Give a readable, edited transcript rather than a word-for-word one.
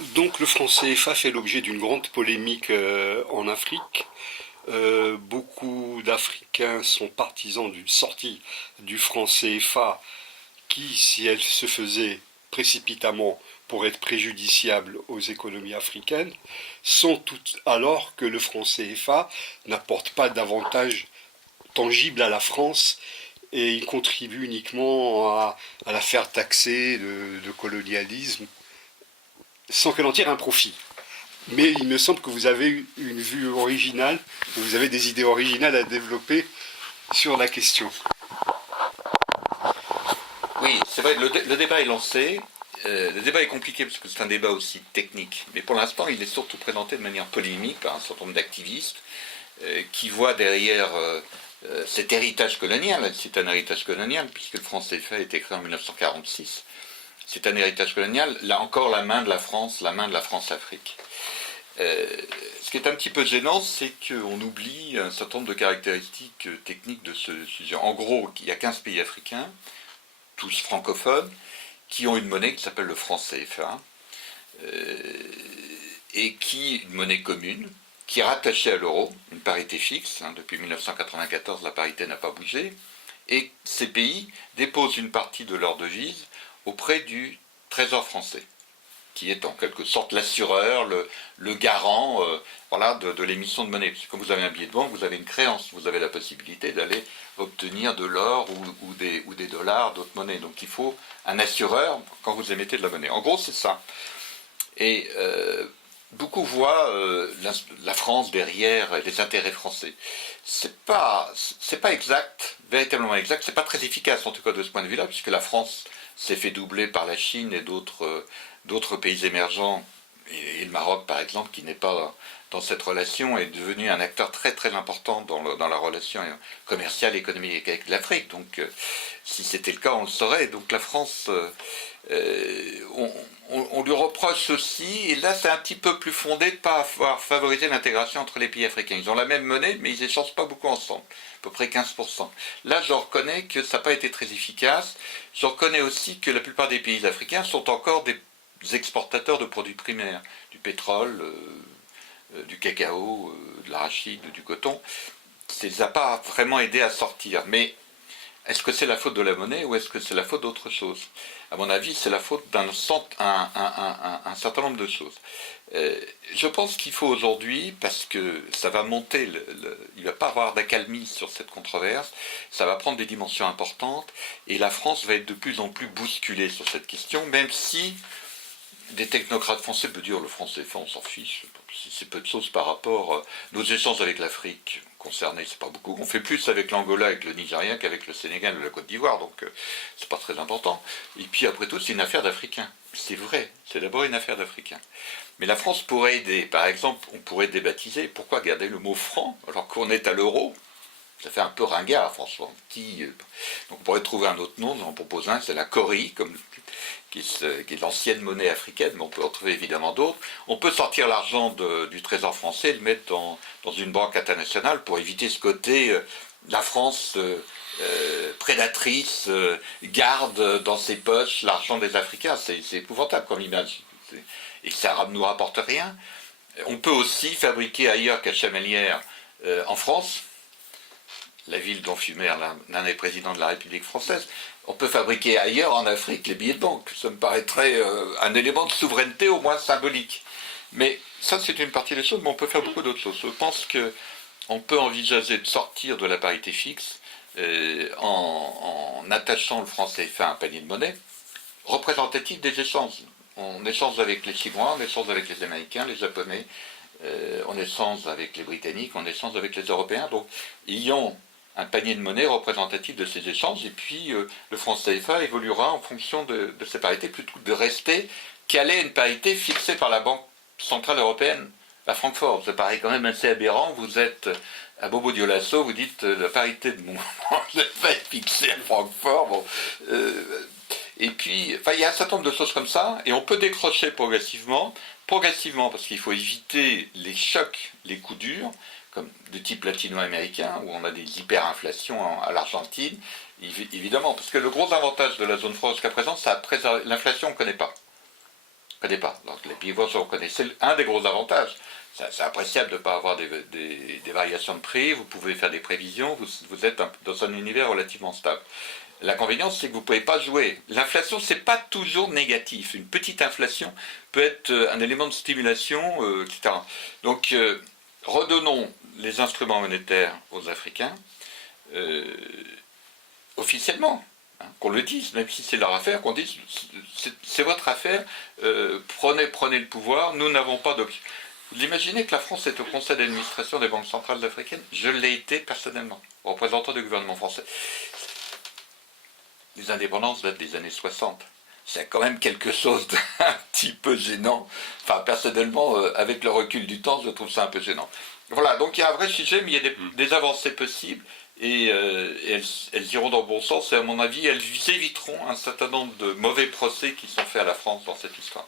Donc le franc CFA fait l'objet d'une grande polémique en Afrique. Beaucoup d'Africains sont partisans d'une sortie du franc CFA qui, si elle se faisait précipitamment, pourrait être préjudiciable aux économies africaines, sans tout alors que le franc CFA n'apporte pas d'avantages tangibles à la France et il contribue uniquement à la faire taxer de colonialisme sans qu'elle en tire un profit. Mais il me semble que vous avez une vue originale, vous avez des idées originales à développer sur la question. Oui, c'est vrai, le débat est lancé. Le débat est compliqué parce que c'est un débat aussi technique. Mais pour l'instant, il est surtout présenté de manière polémique par un certain nombre d'activistes qui voient derrière cet héritage colonial. C'est un héritage colonial puisque le franc CFA a été créé en 1946. C'est un héritage colonial. Là encore, la main de la France-Afrique. Ce qui est un petit peu gênant, c'est qu'on oublie un certain nombre de caractéristiques techniques de ce sujet. En gros, il y a 15 pays africains, tous francophones, qui ont une monnaie qui s'appelle le franc CFA, et une monnaie commune, qui est rattachée à l'euro, une parité fixe. Depuis 1994, la parité n'a pas bougé. Et ces pays déposent une partie de leur devise auprès du Trésor français, qui est en quelque sorte l'assureur, le garant voilà, de l'émission de monnaie. Parce que quand vous avez un billet de banque, vous avez une créance, vous avez la possibilité d'aller obtenir de l'or ou des dollars, d'autres monnaies. Donc il faut un assureur quand vous émettez de la monnaie. En gros, c'est ça. Et beaucoup voient la France derrière les intérêts français. C'est pas exact, véritablement exact. C'est pas très efficace en tout cas de ce point de vue-là, puisque la France s'est fait doubler par la Chine et d'autres pays émergents, et le Maroc par exemple, qui n'est pas dans cette relation, est devenu un acteur très très important dans la relation commerciale et économique avec l'Afrique. Donc si c'était le cas, on le saurait. Donc la France, on lui reproche aussi, et là c'est un petit peu plus fondé de ne pas avoir favorisé l'intégration entre les pays africains. Ils ont la même monnaie, mais ils échangent pas beaucoup ensemble, à peu près 15%. Là je reconnais que ça n'a pas été très efficace. Je reconnais aussi que la plupart des pays africains sont encore des exportateurs de produits primaires, du pétrole, du cacao, de l'arachide, du coton. Ça ne les a pas vraiment aidés à sortir. Mais est-ce que c'est la faute de la monnaie ou est-ce que c'est la faute d'autre chose? À mon avis, c'est la faute d'un certain nombre de choses. Je pense qu'il faut aujourd'hui, parce que ça va monter, il ne va pas avoir d'accalmie sur cette controverse, ça va prendre des dimensions importantes, et la France va être de plus en plus bousculée sur cette question, même si des technocrates français peuvent dire le franc CFA, on s'en fiche, c'est peu de choses par rapport à nos échanges avec l'Afrique concernée, c'est pas beaucoup. On fait plus avec l'Angola, avec le Nigeria qu'avec le Sénégal ou la Côte d'Ivoire, donc c'est pas très important. Et puis après tout, c'est une affaire d'Africains. C'est vrai, c'est d'abord une affaire d'Africains. Mais la France pourrait aider. Par exemple, on pourrait débaptiser. Pourquoi garder le mot franc alors qu'on est à l'euro? Ça fait un peu ringard, franchement. Donc on pourrait trouver un autre nom, j'en propose un, c'est la Cori, qui est l'ancienne monnaie africaine, mais on peut en trouver évidemment d'autres. On peut sortir l'argent du Trésor français et le mettre dans une banque internationale pour éviter ce côté, la France prédatrice, garde dans ses poches l'argent des Africains. C'est épouvantable comme image. Et ça ne nous rapporte rien. On peut aussi fabriquer ailleurs qu'à Chamalières, en France, la ville dont fut maire l'un des présidents de la République française. On peut fabriquer ailleurs en Afrique les billets de banque. Ça me paraîtrait un élément de souveraineté au moins symbolique. Mais ça c'est une partie des choses, mais on peut faire beaucoup d'autres choses. Je pense qu'on peut envisager de sortir de la parité fixe en attachant le franc CFA à un panier de monnaie représentatif des échanges. On échange avec les Chinois, on échange avec les Américains, les Japonais, on échange avec les Britanniques, on échange avec les Européens. Donc ayons un panier de monnaie représentatif de ces échanges, et puis le franc CFA évoluera en fonction de ces parités, plutôt que de rester calé à une parité fixée par la Banque Centrale Européenne à Francfort. Ça paraît quand même assez aberrant. Vous êtes à Bobo Dioulasso, vous dites la parité de mon franc CFA est fixée à Francfort. Bon, et puis, enfin, il y a un certain nombre de choses comme ça, et on peut décrocher progressivement, parce qu'il faut éviter les chocs, les coups durs, comme de type latino-américain, où on a des hyperinflations à l'Argentine, évidemment, parce que le gros avantage de la zone franc jusqu'à présent, c'est l'inflation, on ne connaît pas. ne connaît pas. Donc les pays voisins, on connaît. C'est un des gros avantages. C'est appréciable de ne pas avoir des variations de prix, vous pouvez faire des prévisions, vous êtes dans un univers relativement stable. L'inconvénient, c'est que vous ne pouvez pas jouer. L'inflation, ce n'est pas toujours négatif. Une petite inflation peut être un élément de stimulation, etc. Donc, redonnons les instruments monétaires aux Africains, officiellement. Hein, qu'on le dise, même si c'est leur affaire, qu'on dise c'est votre affaire, prenez le pouvoir, nous n'avons pas d'option. Vous imaginez que la France est au conseil d'administration des banques centrales africaines? Je l'ai été personnellement, représentant du gouvernement français. Les indépendances datent des années 60. C'est quand même quelque chose d'un petit peu gênant. Enfin, personnellement, avec le recul du temps, je trouve ça un peu gênant. Voilà, donc il y a un vrai sujet, mais il y a des avancées possibles, et elles iront dans le bon sens, et à mon avis, elles éviteront un certain nombre de mauvais procès qui sont faits à la France dans cette histoire.